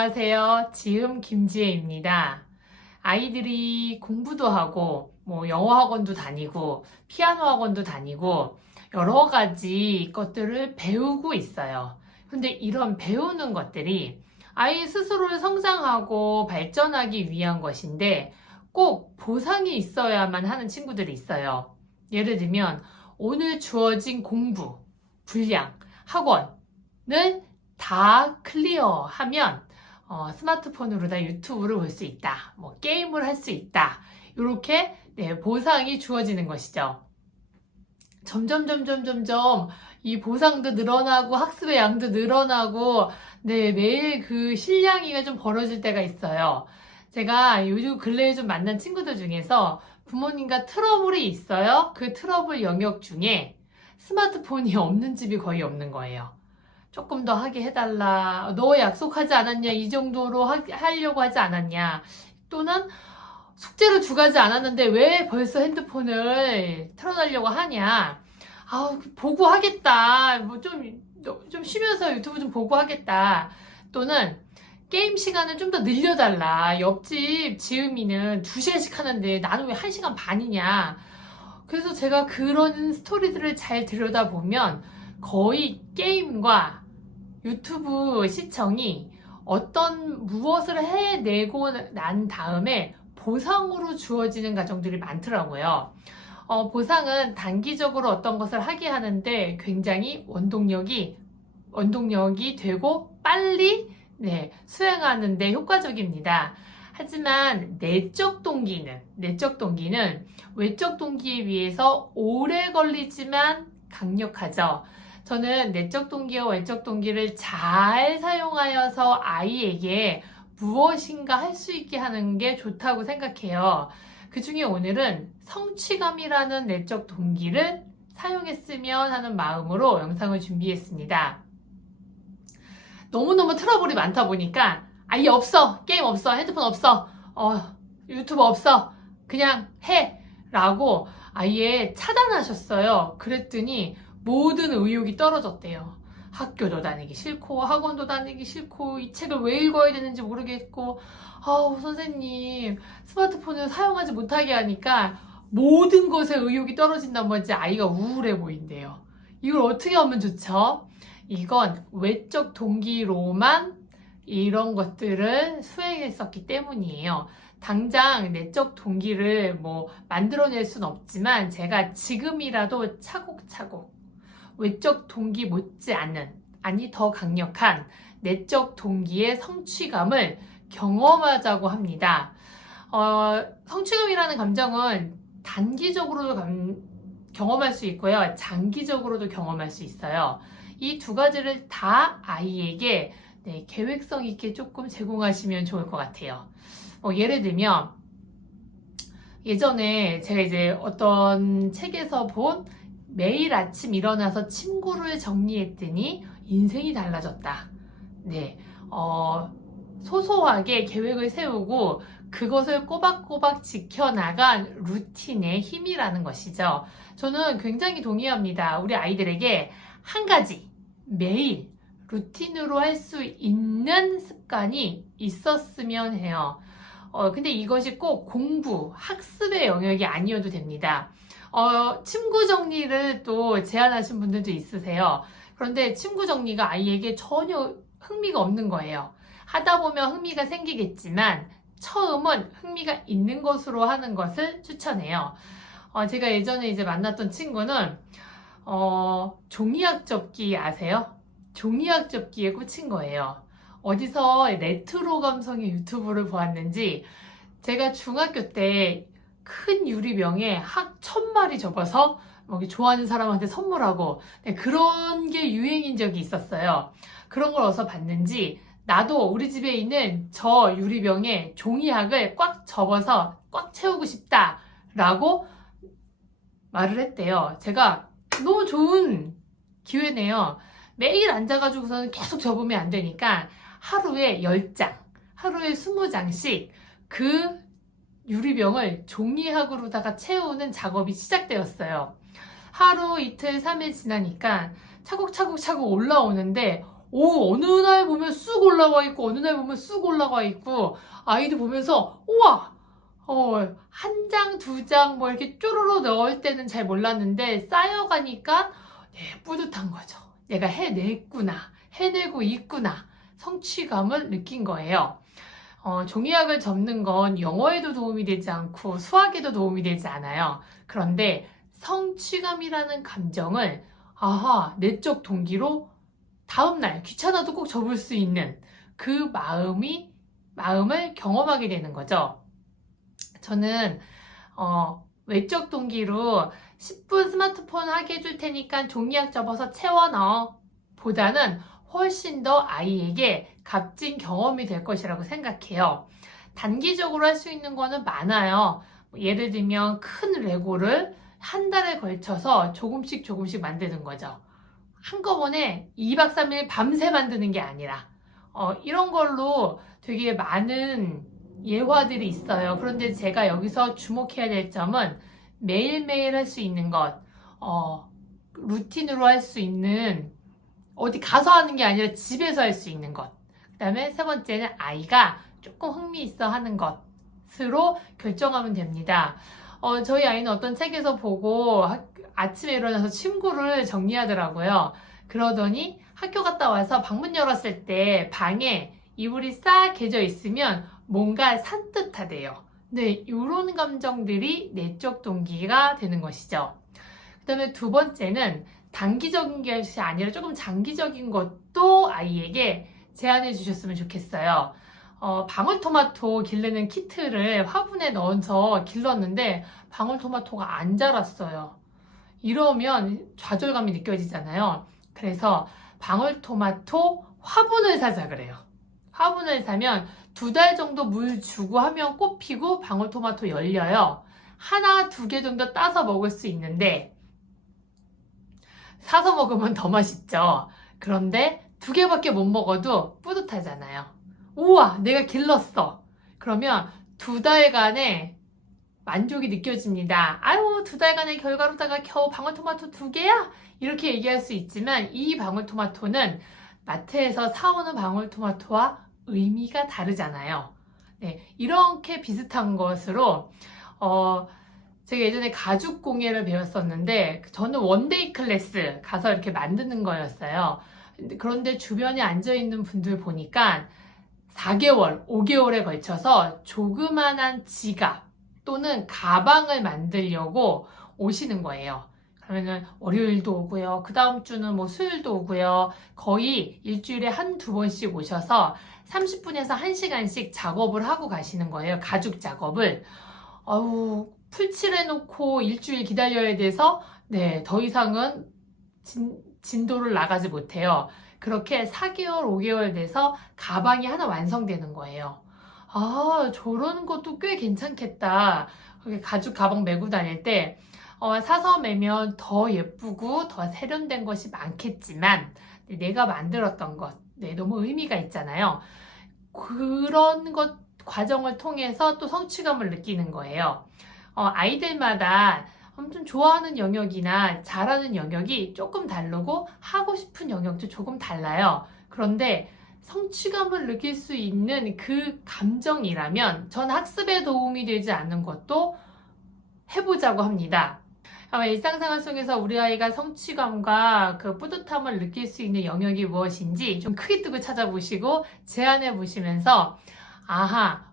안녕하세요. 지음 김지혜입니다. 아이들이 공부도 하고, 영어 학원도 다니고, 피아노 학원도 다니고, 여러 가지 것들을 배우고 있어요. 근데 이런 배우는 것들이 아이 스스로를 성장하고 발전하기 위한 것인데 꼭 보상이 있어야만 하는 친구들이 있어요. 예를 들면, 오늘 주어진 공부, 분량, 학원을 다 클리어하면 스마트폰으로 다 유튜브를 볼 수 있다. 게임을 할 수 있다. 이렇게 보상이 주어지는 것이죠. 점점 이 보상도 늘어나고 학습의 양도 늘어나고 매일 그 실량이가 좀 벌어질 때가 있어요. 제가 요즘 근래에 좀 만난 친구들 중에서 부모님과 트러블이 있어요. 그 트러블 영역 중에 스마트폰이 없는 집이 거의 없는 거예요. 조금 더 하게 해달라. 너 약속하지 않았냐? 이 정도로 하려고 하지 않았냐? 또는 숙제를 2가지 않았는데 왜 벌써 핸드폰을 틀어달라고 하냐? 보고 하겠다. 좀 쉬면서 유튜브 좀 보고 하겠다. 또는 게임 시간을 좀 더 늘려달라. 옆집 지음이는 2시간씩 하는데 나는 왜 1시간 반이냐? 그래서 제가 그런 스토리들을 잘 들여다보면 거의 게임과 유튜브 시청이 무엇을 해내고 난 다음에 보상으로 주어지는 가정들이 많더라고요. 보상은 단기적으로 어떤 것을 하게 하는데 굉장히 원동력이 되고 빨리 수행하는 데 효과적입니다. 하지만 내적 동기는 외적 동기에 비해서 오래 걸리지만 강력하죠. 저는 내적 동기와 외적 동기를 잘 사용하여서 아이에게 무엇인가 할 수 있게 하는 게 좋다고 생각해요. 그 중에 오늘은 성취감이라는 내적 동기를 사용했으면 하는 마음으로 영상을 준비했습니다. 너무너무 트러블이 많다 보니까 아예 없어, 게임 없어, 핸드폰 없어, 유튜브 없어, 그냥 해! 라고 아예 차단하셨어요. 그랬더니 모든 의욕이 떨어졌대요. 학교도 다니기 싫고 학원도 다니기 싫고 이 책을 왜 읽어야 되는지 모르겠고 선생님 스마트폰을 사용하지 못하게 하니까 모든 것에 의욕이 떨어진단 말이지 아이가 우울해 보인대요. 이걸 어떻게 하면 좋죠? 이건 외적 동기로만 이런 것들을 수행했었기 때문이에요. 당장 내적 동기를 만들어낼 순 없지만 제가 지금이라도 차곡차곡 외적 동기 못지않은 더 강력한 내적 동기의 성취감을 경험하자고 합니다. 성취감이라는 감정은 단기적으로도 경험할 수 있고요. 장기적으로도 경험할 수 있어요. 이 2가지를 다 아이에게 계획성 있게 조금 제공하시면 좋을 것 같아요. 예를 들면 예전에 제가 이제 어떤 책에서 본 매일 아침 일어나서 침구를 정리했더니 인생이 달라졌다. 소소하게 계획을 세우고 그것을 꼬박꼬박 지켜나간 루틴의 힘이라는 것이죠. 저는 굉장히 동의합니다. 우리 아이들에게 한 가지 매일 루틴으로 할 수 있는 습관이 있었으면 해요. 근데 이것이 꼭 공부, 학습의 영역이 아니어도 됩니다. 침구 정리를 또 제안하신 분들도 있으세요. 그런데 침구 정리가 아이에게 전혀 흥미가 없는 거예요. 하다 보면 흥미가 생기겠지만 처음은 흥미가 있는 것으로 하는 것을 추천해요. 제가 예전에 이제 만났던 친구는 종이학 접기 아세요? 종이학 접기에 꽂힌 거예요. 어디서 레트로 감성의 유튜브를 보았는지 제가 중학교 때 큰 유리병에 학 1000마리 접어서 좋아하는 사람한테 선물하고 그런 게 유행인 적이 있었어요. 그런 걸 어디서 봤는지 나도 우리 집에 있는 저 유리병에 종이학을 꽉 접어서 꽉 채우고 싶다 라고 말을 했대요. 제가 너무 좋은 기회네요. 매일 앉아가지고서는 계속 접으면 안 되니까 하루에 10장, 하루에 20장씩 그 유리병을 종이학으로다가 채우는 작업이 시작되었어요. 하루, 이틀, 3일 지나니까 차곡차곡 올라오는데 어느 날 보면 쑥 올라와 있고, 어느 날 보면 쑥 올라와 있고, 아이들 보면서, 우와! 한 장, 두 장, 뭐 이렇게 쪼르르 넣을 때는 잘 몰랐는데, 쌓여가니까, 네, 뿌듯한 거죠. 내가 해냈구나. 해내고 있구나. 성취감을 느낀 거예요. 종이학을 접는 건 영어에도 도움이 되지 않고 수학에도 도움이 되지 않아요. 그런데 성취감이라는 감정을 내적 동기로 다음날 귀찮아도 꼭 접을 수 있는 그 마음을 경험하게 되는 거죠. 저는 외적 동기로 10분 스마트폰 하게 해줄 테니까 종이학 접어서 채워 넣어 보다는 훨씬 더 아이에게 값진 경험이 될 것이라고 생각해요. 단기적으로 할 수 있는 거는 많아요. 예를 들면 큰 레고를 한 달에 걸쳐서 조금씩 만드는 거죠. 한꺼번에 2박 3일 밤새 만드는 게 아니라 이런 걸로 되게 많은 예화들이 있어요. 그런데 제가 여기서 주목해야 될 점은 매일매일 할 수 있는 것, 루틴으로 할 수 있는 어디 가서 하는 게 아니라 집에서 할 수 있는 것. 그 다음에 세 번째는 아이가 조금 흥미있어 하는 것으로 결정하면 됩니다. 저희 아이는 어떤 책에서 보고 아침에 일어나서 침구를 정리하더라고요. 그러더니 학교 갔다 와서 방문 열었을 때 방에 이불이 싹 개져 있으면 뭔가 산뜻하대요. 네, 이런 감정들이 내적 동기가 되는 것이죠. 그 다음에 두 번째는 단기적인 것이 아니라 조금 장기적인 것도 아이에게 제안해 주셨으면 좋겠어요. 방울토마토 기르는 키트를 화분에 넣어서 길렀는데 방울토마토가 안 자랐어요. 이러면 좌절감이 느껴지잖아요. 그래서 방울토마토 화분을 사자 그래요. 화분을 사면 2달 정도 물 주고 하면 꽃 피고 방울토마토 열려요. 하나, 2개 정도 따서 먹을 수 있는데 사서 먹으면 더 맛있죠. 그런데 2개밖에 못 먹어도 뿌듯하잖아요. 우와, 내가 길렀어. 그러면 2달간의 만족이 느껴집니다. 아유, 2달간의 결과로다가 겨우 방울토마토 2개야? 이렇게 얘기할 수 있지만 이 방울토마토는 마트에서 사오는 방울토마토와 의미가 다르잖아요. 네, 이렇게 비슷한 것으로 제가 예전에 가죽 공예를 배웠었는데 저는 원데이 클래스 가서 이렇게 만드는 거였어요. 그런데 주변에 앉아있는 분들 보니까 4개월, 5개월에 걸쳐서 조그만한 지갑 또는 가방을 만들려고 오시는 거예요. 그러면은 월요일도 오고요. 그 다음 주는 뭐 수요일도 오고요. 거의 일주일에 1-2번씩 오셔서 30분에서 1시간씩 작업을 하고 가시는 거예요. 가죽 작업을. 풀칠해놓고 일주일 기다려야 돼서 네, 더 이상은 진도를 나가지 못해요. 그렇게 4개월, 5개월 돼서 가방이 하나 완성되는 거예요. 저런 것도 꽤 괜찮겠다. 가죽 가방 메고 다닐 때 사서 매면 더 예쁘고 더 세련된 것이 많겠지만 내가 만들었던 것, 너무 의미가 있잖아요. 그런 것 과정을 통해서 또 성취감을 느끼는 거예요. 아이들마다 아무튼 좋아하는 영역이나 잘하는 영역이 조금 다르고 하고 싶은 영역도 조금 달라요. 그런데 성취감을 느낄 수 있는 그 감정이라면 전 학습에 도움이 되지 않는 것도 해보자고 합니다. 아마 일상생활 속에서 우리 아이가 성취감과 그 뿌듯함을 느낄 수 있는 영역이 무엇인지 좀 크게 뜨고 찾아보시고 제안해 보시면서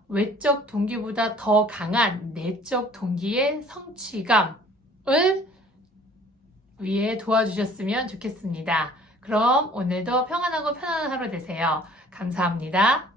외적 동기보다 더 강한 내적 동기의 성취감을 위해 도와주셨으면 좋겠습니다. 그럼 오늘도 평안하고 편안한 하루 되세요. 감사합니다.